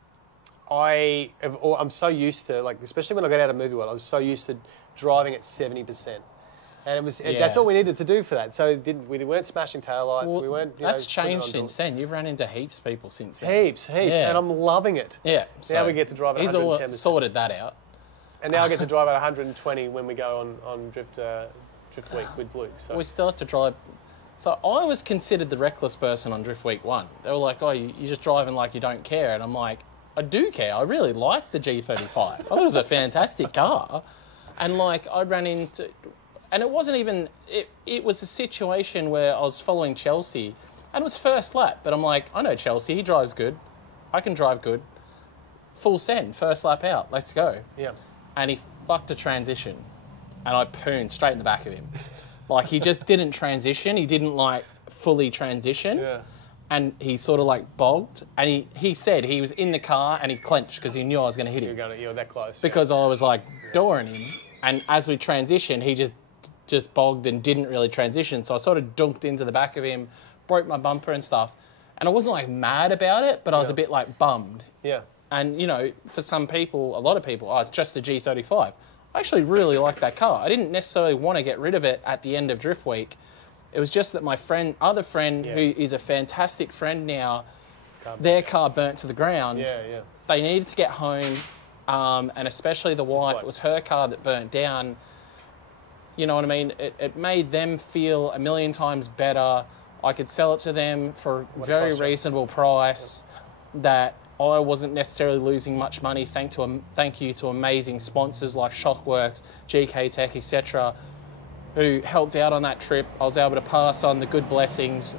so used to, like, especially when I got out of Movie World, I was so used to driving at 70%. And that's all we needed to do for that. So we weren't smashing taillights. Well, we weren't. That's changed since then. You've run into heaps of people since then. Heaps, and I'm loving it. Yeah. Now we get to drive at 110%. He's sorted that out. And now I get to drive at 120 when we go on drift week with Luke. So we still have to drive. So I was considered the reckless person on drift week 1. They were like, "Oh, you're just driving like you don't care," and I'm like, "I do care. I really like the G35. I thought it was a fantastic car," and like I ran into. And it wasn't even, it was a situation where I was following Chelsea and it was first lap, but I'm like, I know Chelsea, he drives good. I can drive good. Full send, first lap out, let's go. Yeah. And he fucked a transition and I pooned straight in the back of him. Like he just didn't transition, he didn't like fully transition. Yeah. And he sort of like bogged and he said he was in the car and he clenched because he knew I was going to hit him. You were that close. Because I was like dooring him and as we transitioned, he just bogged and didn't really transition. So I sort of dunked into the back of him, broke my bumper and stuff. And I wasn't like mad about it, but I was a bit like bummed. Yeah. And, you know, for some people, a lot of people, it's just a G35. I actually really like that car. I didn't necessarily want to get rid of it at the end of Drift Week. It was just that my other friend, who is a fantastic friend now, their car burnt to the ground. Yeah. They needed to get home, and especially the wife, it was her car that burnt down. You know what I mean? It made them feel a million times better. I could sell it to them for a very reasonable price that I wasn't necessarily losing much money. Thank you to amazing sponsors like Shockworks, GK Tech, etc., who helped out on that trip. I was able to pass on the good blessings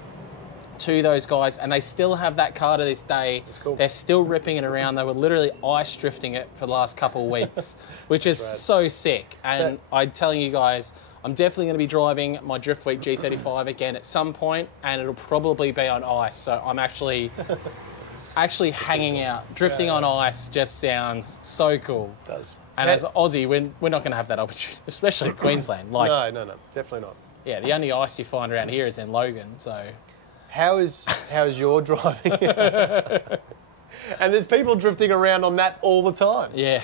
to those guys, and they still have that car to this day. That's cool. They're still ripping it around. They were literally ice drifting it for the last couple of weeks, which is so sick. And I'm telling you guys, I'm definitely going to be driving my Drift Week G35 again at some point, and it'll probably be on ice. So I'm actually hanging out. Drifting on ice just sounds so cool. It does. And as an Aussie, we're not going to have that opportunity, especially in Queensland. Like, no, definitely not. Yeah, the only ice you find around here is in Logan, so... How's your driving? And there's people drifting around on that all the time. Yeah.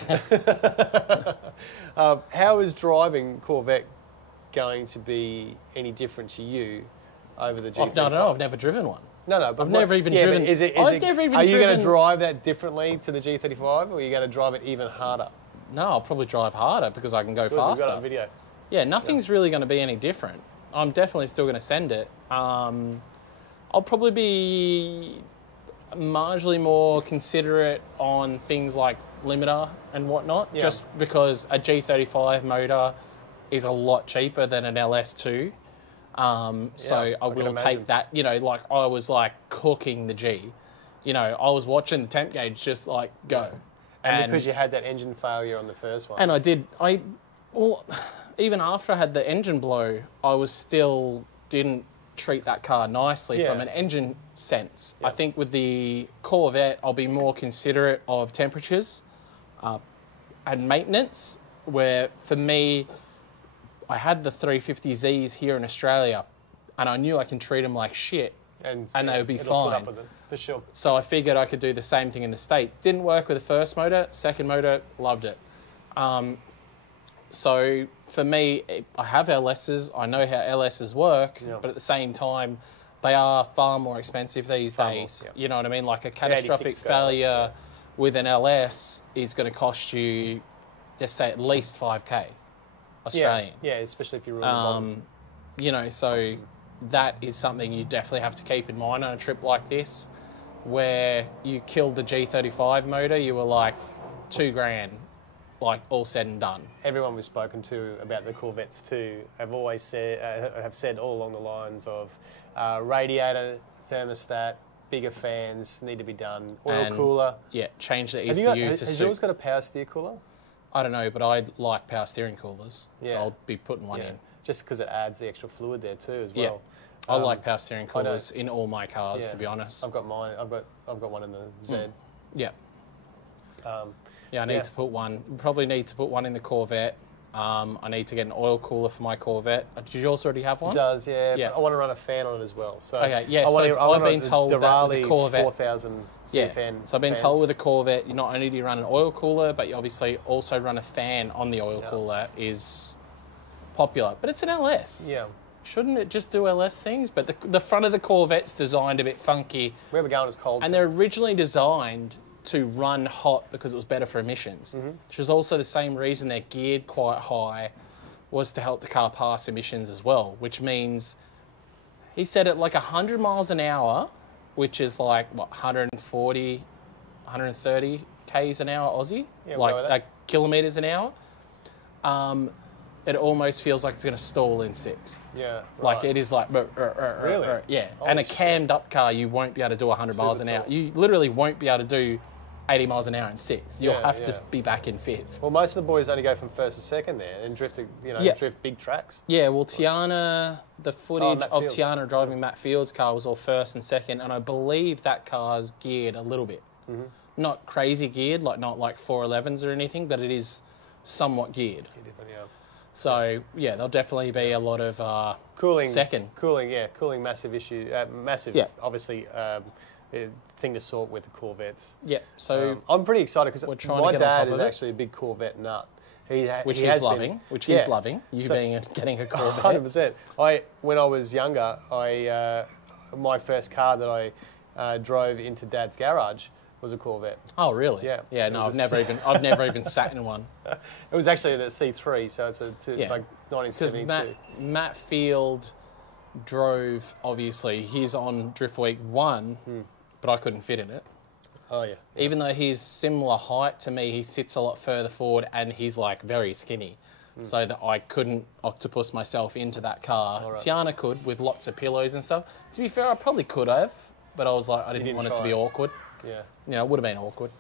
How is driving Corvette going to be any different to you over the G35? No, I've never driven one. No, but I've never even driven. Are you going to drive that differently to the G35, or are you going to drive it even harder? No, I'll probably drive harder because I can go faster. We've got it on video. Yeah, nothing's really going to be any different. I'm definitely still going to send it. I'll probably be marginally more considerate on things like limiter and whatnot, just because a G35 motor is a lot cheaper than an LS2. So I will take that, you know, like I was like cooking the G. You know, I was watching the temp gauge just like go. And because you had that engine failure on the first one. And well, even after I had the engine blow, I was still didn't treat that car nicely from an engine sense. I think with the Corvette, I'll be more considerate of temperatures and maintenance, where for me, I had the 350Zs here in Australia and I knew I can treat them like shit and they would be fine. Put up with it, for sure. So I figured I could do the same thing in the States. Didn't work with the first motor, second motor, loved it. So for me, I have LSs, I know how LSs work, but at the same time, they are far more expensive these days. You know what I mean? Like a catastrophic failure with an LS is going to cost you, just say at least 5K Australian. Yeah, especially if you're really you know, so that is something you definitely have to keep in mind on a trip like this, where you killed the G35 motor, you were like $2,000. Like all said and done. Everyone we've spoken to about the Corvettes too have always said, all along the lines of radiator thermostat, bigger fans need to be done, oil And, cooler. Yeah, change the Have ECU you got, to has suit. yours got a power steer cooler? I don't know, but I like power steering coolers, so Yeah. I'll be putting one Yeah, in. just because it adds the extra fluid there too as Yeah. well. I like power steering I know. coolers in all my cars, Yeah. to be honest. I've got mine. I've got one in the Z. Yeah. Um, Yeah, I need Yeah. to put one. Probably need to put one in the Corvette. I need to get an oil cooler for my Corvette. Did yours already have one? It does, yeah. Yeah. But I want to run a fan on it as well. So Okay, yeah, I want so to, I want I've been a told that with Durali the Corvette- 4000 Yeah. fan. So I've been fans. told with a Corvette, you not only do you run an oil cooler, but you obviously also run a fan on the oil Yeah. cooler is popular. But it's an LS. Yeah. Shouldn't it just do LS things? But the front of the Corvette's designed a bit funky. Where we're going is cold. And too. they're originally designed to run hot because it was better for emissions, which is also the same reason they're geared quite high, was to help the car pass emissions as well, which means he said at like 100 miles an hour, which is like, what, 140, 130 Ks an hour Aussie? Yeah, we'll go with that. Like kilometres an hour. It almost feels like it's going to stall in sixth. Yeah. Like right. it is like, Really? yeah. Holy and a shit. cammed up car, you won't be able to do 100 miles an Super hour. tall. You literally won't be able to do 80 miles an hour in sixth. You'll Yeah, have to yeah. be back in fifth. Well, most of the boys only go from first to second there and drift, Yeah. drift big tracks. Yeah, well, Tiana, the footage Matt of Fields. Tiana driving Matt Fields' car was all first and second, and I believe that car's geared a little bit. Mm-hmm. Not crazy geared, like not like 411s or anything, but it is somewhat geared. Yeah. So, yeah, there'll definitely be a lot of Cooling. second. Cooling, massive issue. Massive, Yeah. obviously, thing to sort with the Corvettes. Yeah, so I'm pretty excited because we're trying to my get on top dad is of it. actually a big Corvette nut. which he he's has loving, been. which Yeah. he's loving. You So- getting a Corvette. 100%. When I was younger, my first car that I drove into Dad's garage was a Corvette. Oh, really? Yeah. Yeah. It No, was I've never even sat in one. It was actually a C3, so it's Yeah. like Because 1972. Matt Field drove, obviously, he's on Drift Week 1, but I couldn't fit in it. Oh yeah. Even though he's similar height to me, he sits a lot further forward and he's like very skinny. So that I couldn't octopus myself into that car. All right. Tiana could with lots of pillows and stuff. To be fair, I probably could have, but I was like, I didn't didn't want it to try. be awkward. Yeah. You know, it would have been awkward.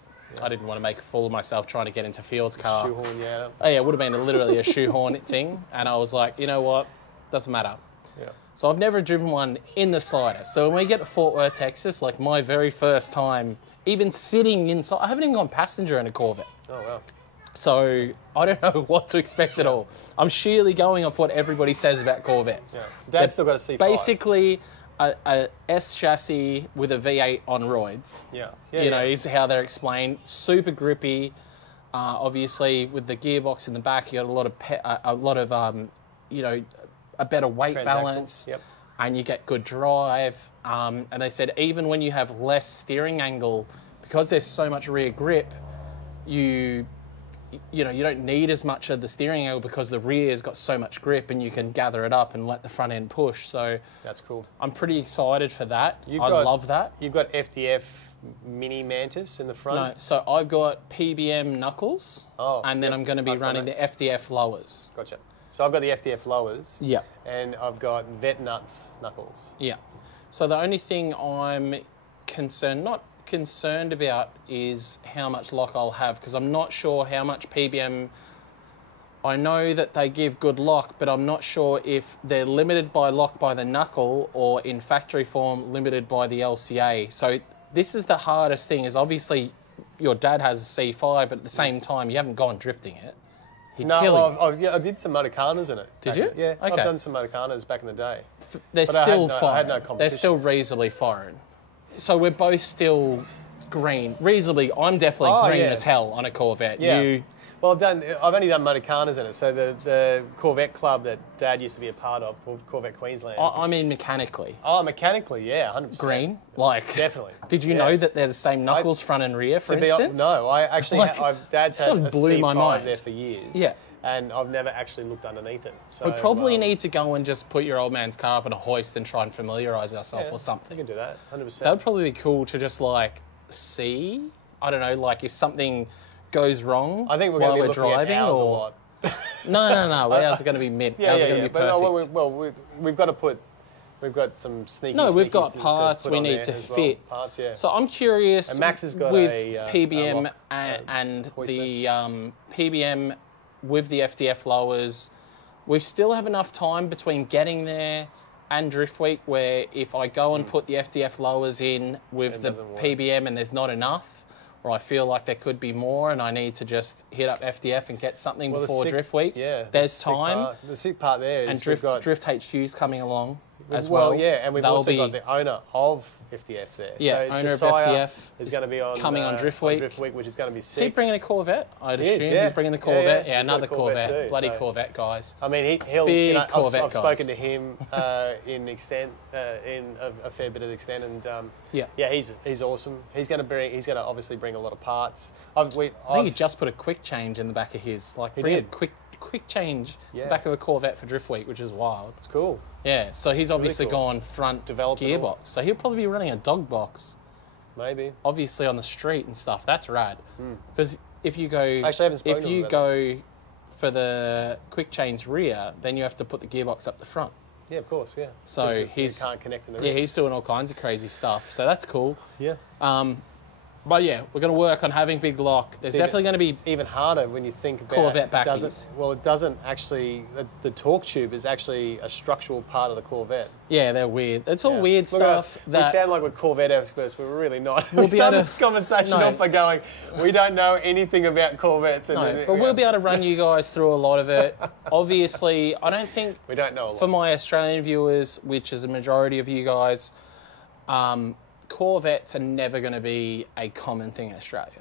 I didn't want to make a fool of myself trying to get into Field's car. Shoehorn, yeah. Oh yeah, it would have been literally a shoehorn thing. And I was like, you know what? Doesn't matter. Yeah. So I've never driven one in the slightest. So when we get to Fort Worth, Texas, like my very first time, even sitting inside, I haven't even gone passenger in a Corvette. Oh wow. So I don't know what to expect at all. I'm sheerly going off what everybody says about Corvettes. Yeah. Dad's still got a C5. Basically, a S chassis with a V8 on roids. Yeah. You know, is how they're explained. Super grippy. Obviously, with the gearbox in the back, you got a lot of a better weight Transaxle. balance. Yep. And you get good drive. And they said even when you have less steering angle, because there's so much rear grip, you don't need as much of the steering angle because the rear's got so much grip and you can gather it up and let the front end push. So That's cool. I'm pretty excited for that. I got- love that. You've got FDF mini Mantis in the front. No, so I've got PBM knuckles, Oh, and then yep. I'm going to be That's my running the mates. FDF lowers. Gotcha. So I've got the FDF lowers. Yeah, And I've got Vet Nuts knuckles. yeah. So the only thing I'm not concerned about is how much lock I'll have, because I'm not sure how much PBM. I know that they give good lock, but I'm not sure if they're limited by lock by the knuckle or in factory form limited by the LCA. So this is the hardest thing, is obviously your dad has a C5, but at the same time you haven't gone drifting it. He'd kill you. I did some Motocanas in it. Did you? Yeah, I've Okay. done some Motocanas back in the day. They're But I had still no- I foreign. had no They're competition. still reasonably foreign. So we're both still green. Reasonably, I'm definitely Oh, green yeah. as hell on a Corvette. Yeah. You, Well, I've only done Motocanas in it. So the Corvette club that Dad used to be a part of, called Corvette Queensland. I mean mechanically. Oh, mechanically, yeah, 100%. Green? Like... Definitely. Did you Yeah. know that they're the same knuckles, front and rear, for To be instance? No, I actually, Like, Dad's had sort a of blew my C5 mind. there for years. Yeah. And I've never actually looked underneath it. So, We probably need to go and just put your old man's car up on a hoist and try and familiarise ourselves yeah, or something. You can do that, 100%. That would probably be cool to just, like, see. I don't know, like, if something goes wrong I think we're while going to we're be looking driving, at ours or... a lot. No. Ours are going to be mint. Yeah, Ours yeah, are going yeah. to be But perfect. we've got to put We've got some sneaky. No, we've got to parts put we on need there to as fit. Well. Parts, yeah. So I'm curious And Max has got with a PBM lock, and hoister. the PBM with the FDF lowers. We still have enough time between getting there and Drift Week where if I go and put the FDF lowers in with It the doesn't work. PBM and there's not enough, or I feel like there could be more and I need to just hit up FDF and get something Well, the before sick- Drift Week, Yeah, the there's sick time. part- the sick part there is And we've got, Drift HQ's coming along as well. Well, yeah, and we've They'll also be, got the owner of FDF there. Yeah, so owner of Josiah FDF is is going to be on coming on Drift Week. which is going to be Is he sick. bringing a Corvette? I'd He is, assume yeah. he's bringing the Yeah, Corvette. yeah. Yeah, He's got a another Corvette Corvette. too, Bloody so- Corvette, guys. I mean, he'll. Big You know, Corvette I've spoken guys. to him in extent, in a fair bit of extent, and Yeah. he's awesome. He's going to obviously bring a lot of parts. I think he just put a quick change in the back of his. Like, bring did. a quick change in Yeah. the back of a Corvette for Drift Week, which is wild. It's cool. Yeah, so he's obviously cool. gone front Develop it all. gearbox. So he'll probably be running a dog box, Maybe. obviously on the street and stuff. That's rad. Because if you go, Actually, I haven't spoken if to him you about go for the quick change rear, then you have to put the gearbox up the front. Yeah, of course. Yeah. So 'Cause he's you can't connect in the yeah, rear. he's doing all kinds of crazy stuff. So that's cool. Yeah. But yeah, we're going to work on having big lock. There's See, definitely going to be It's even harder when you think about Corvette it backies. it doesn't actually. The torque tube is actually a structural part of the Corvette. yeah, they're weird. It's all Yeah. weird Look at us. stuff We that sound like we're Corvette experts, but we're really not. We'll We be started able to- this conversation No. off by going, we don't know anything about Corvettes. And no, then- but we'll be able to run you guys through a lot of it. Obviously, I don't think We don't know a lot. for my Australian viewers, which is a majority of you guys, Corvettes are never going to be a common thing in Australia.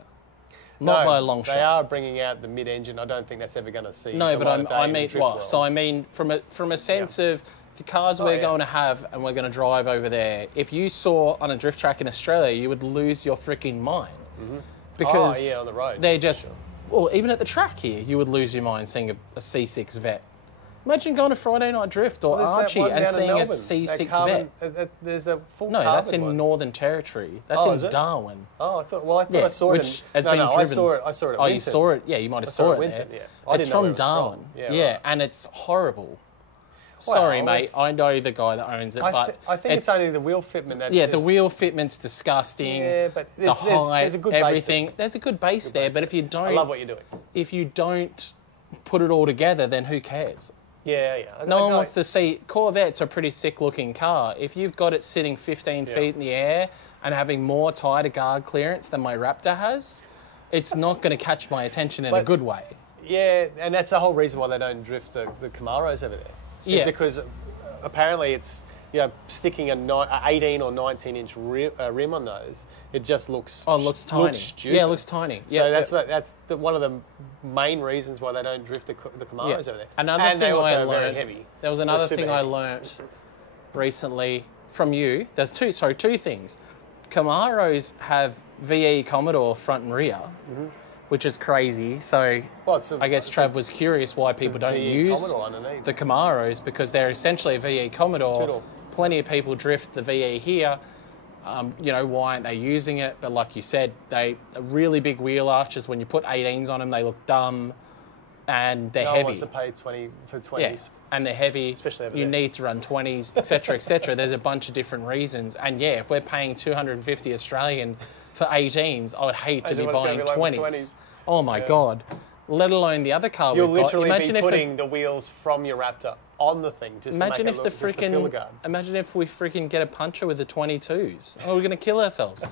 Not by a long shot. They are bringing out the mid-engine. I don't think that's ever going to see. No, the but light of day I in the mean, drift well, world. so I mean, from a sense of the cars we're yeah. going to have and we're going to drive over there. If you saw on a drift track in Australia, you would lose your freaking mind because Oh, yeah, on the road, they're for just sure. well, even at the track here, you would lose your mind seeing a C6 Vet. Imagine going to Friday Night Drift or There's that Archie one and down in seeing a Melbourne, C6 that carbon, Vet. There's a full No, carbon that's in one. Northern Territory. That's Oh, is in it? Darwin. Oh, I thought Yeah, I saw it. which has no, been no, driven. I saw it at Oh, Winton. you saw it? Yeah, you might have I saw it saw at it Winton, there. yeah. I It's didn't know where from it was Darwin. from. Yeah, right. And it's horrible. Sorry, Well, mate. it's- I know the guy that owns it, but I think it's only the wheel fitment that. yeah, the is- wheel fitment's disgusting. Yeah, but the there's height, a good base everything. there. There's a good base there, base but if you I don't, love what you're doing. if you don't put it all together, then who cares? Yeah. No one wants to see. Corvette's a pretty sick-looking car. If you've got it sitting 15 feet in the air and having more tire to guard clearance than my Raptor has, it's not going to catch my attention in a But- good way. Yeah, and that's the whole reason why they don't drift the Camaros over there. Is Yeah. because apparently it's sticking a 18 or 19 inch rim on those. It just looks Oh, it looks tiny. stupid. Yeah, it looks tiny. So Yeah, that's one of the main reasons why they don't drift the Camaros Yeah. over there. Another and thing they also I are very learned. heavy. There was They're another super thing I heavy. learnt recently from you. There's two things. Camaros have VE Commodore front and rear, which is crazy. So Well, I guess Trav was curious why people don't VE use Commodore underneath. the Camaros because they're essentially a VE Commodore. Two-door. Plenty of people drift the VE here. Why aren't they using it? But like you said, they are really big wheel arches. When you put 18s on them, they look dumb, and they're no one heavy. wants to pay 20 for 20s. Yeah, and they're heavy. Especially over you there. need to run 20s, etc., etc. There's a bunch of different reasons, and yeah, if we're paying 250 Australian for 18s, I would hate to be Imagine what buying it's gonna be 20s. like with 20s. Oh my god! Let alone the other car You'll we've got. literally Imagine be if putting the wheels from your Raptor on the thing just Imagine to if make the it look, just to fill the freaking. guard. Imagine if we freaking get a puncher with the 22s. Oh, we're gonna kill ourselves.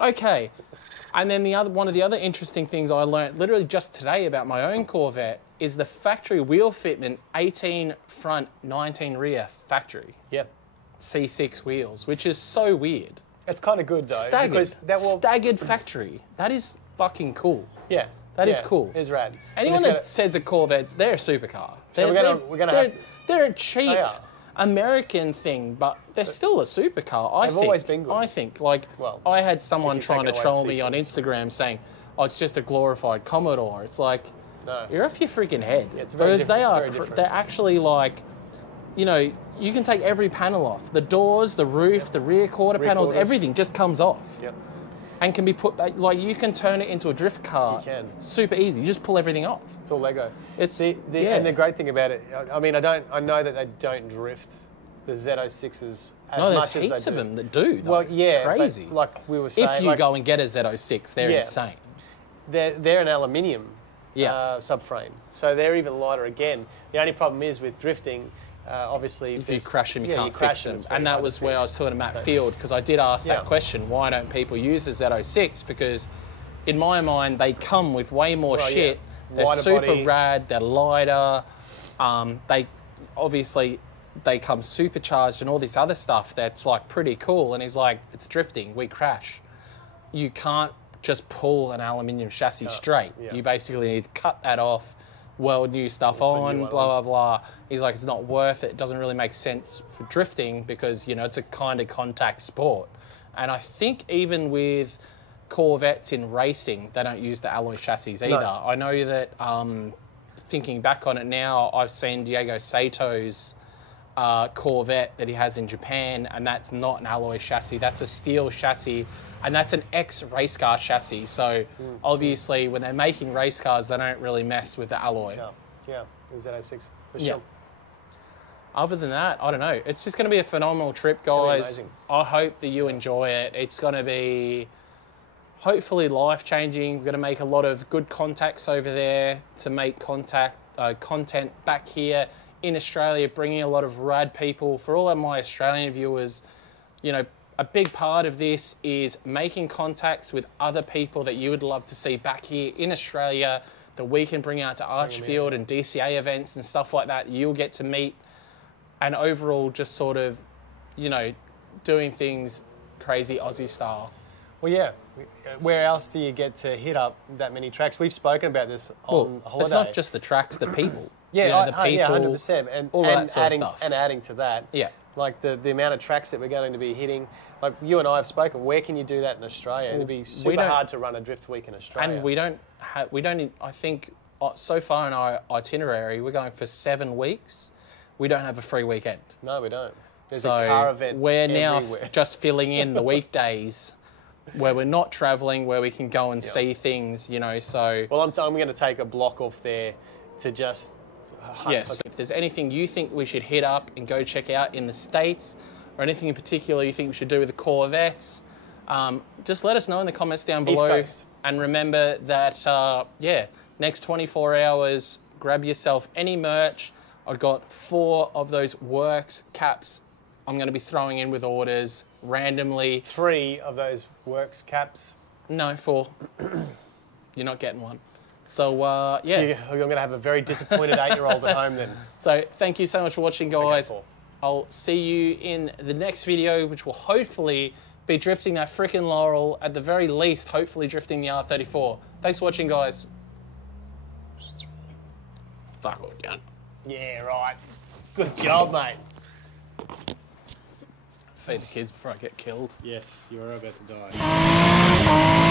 Okay. And then one of the other interesting things I learned literally just today about my own Corvette is the factory wheel fitment, 18 front, 19 rear factory, Yeah. C6 wheels, which is so weird. It's kind of good though. Staggered, Because that will, staggered factory. That is fucking cool. yeah. That is yeah, cool. It's rad. Anyone We're that just says a Corvette's, they're a supercar. So we're gonna have to- They're a cheap They are. American thing, but they're still a supercar. I They've think. always been good. I think. Like, Well, I had someone if you trying to take away troll me on C4s. Instagram saying, "Oh, it's just a glorified Commodore." It's like, No. you're off your freaking head. it's very because they different. It's are. very different. They're actually like, you can take every panel off. The doors, the roof, the rear quarter Rear panels, quarters. everything just comes off. Yep. And can be put back, like you can turn it into a drift car. You can. Super easy. You just pull everything off. It's all Lego. It's And the great thing about it, I mean, I know that they don't drift the Z06s as No, there's much as heaps they of do. them that do, though. Well, yeah, It's crazy. but like we were saying, If you like, go and get a Z06, they're Yeah. insane. they're an aluminium Yeah. subframe, so they're even lighter again. The only problem is with drifting, obviously, If you crash them, you can't fix them. it's very And that hard to was where I fix. was talking to Matt So- Field, because I did ask that Yeah. question, why don't people use the Z06? Because in my mind, they come with way more Well, shit. yeah. They're Wider super body. rad, they're lighter. They obviously, they come supercharged and all this other stuff that's like pretty cool. And he's like, it's drifting, we crash. You can't just pull an aluminium chassis straight. yeah. You basically need to cut that off, weld new stuff put a new on, one blah, on. blah, blah. He's like, it's not worth it. It doesn't really make sense for drifting because, you know, it's a kind of contact sport. And I think even with Corvettes in racing, they don't use the alloy chassis either. No. I know that, thinking back on it now, I've seen Diego Sato's Corvette that he has in Japan, and that's not an alloy chassis. That's a steel chassis, and that's an ex-race car chassis. So obviously, when they're making race cars, they don't really mess with the alloy. Yeah, the Z06 for Yeah. sure. Other than that, I don't know. It's just going to be a phenomenal trip, gonna be guys. amazing. I hope that you enjoy it. It's going to be hopefully life-changing. We're going to make a lot of good contacts over there to make content back here in Australia, bringing a lot of rad people. For all of my Australian viewers, you know, a big part of this is making contacts with other people that you would love to see back here in Australia that we can bring out to Archfield and DCA events and stuff like that. You'll get to meet, and overall just sort of, you know, doing things crazy Aussie style. Well, yeah. Where else do you get to hit up that many tracks? We've spoken about this on holiday. It's not just the tracks, the people. Yeah, You know, the yeah, people, 100%. And, all of and that sort adding, of stuff. And adding to that, Yeah. like the amount of tracks that we're going to be hitting. Like you and I have spoken, where can you do that in Australia? It'd be super don't- hard to run a drift week in Australia. And we don't, I think, so far in our itinerary, we're going for 7 weeks. We don't have a free weekend. No, we don't. There's So a car event we're now everywhere. just filling in the weekdays where we're not traveling, where we can go and see things, you know, so... Well, I'm going to take a block off there to just... Yes, if there's anything you think we should hit up and go check out in the States, or anything in particular you think we should do with the Corvettes, just let us know in the comments down below. Coast. And remember that, next 24 hours, grab yourself any merch. I've got 4 of those Works caps I'm going to be throwing in with orders randomly. 3 of those Works caps. No, 4. You're not getting one. So, yeah. I'm going to have a very disappointed 8-year-old at home then. So, thank you so much for watching, guys. Paul. I'll see you in the next video, which will hopefully be drifting that frickin' Laurel, at the very least, hopefully drifting the R34. Thanks for watching, guys. Fuck off, gun. Yeah, right. Good job, mate. Feed the kids before I get killed. Yes, you are about to die.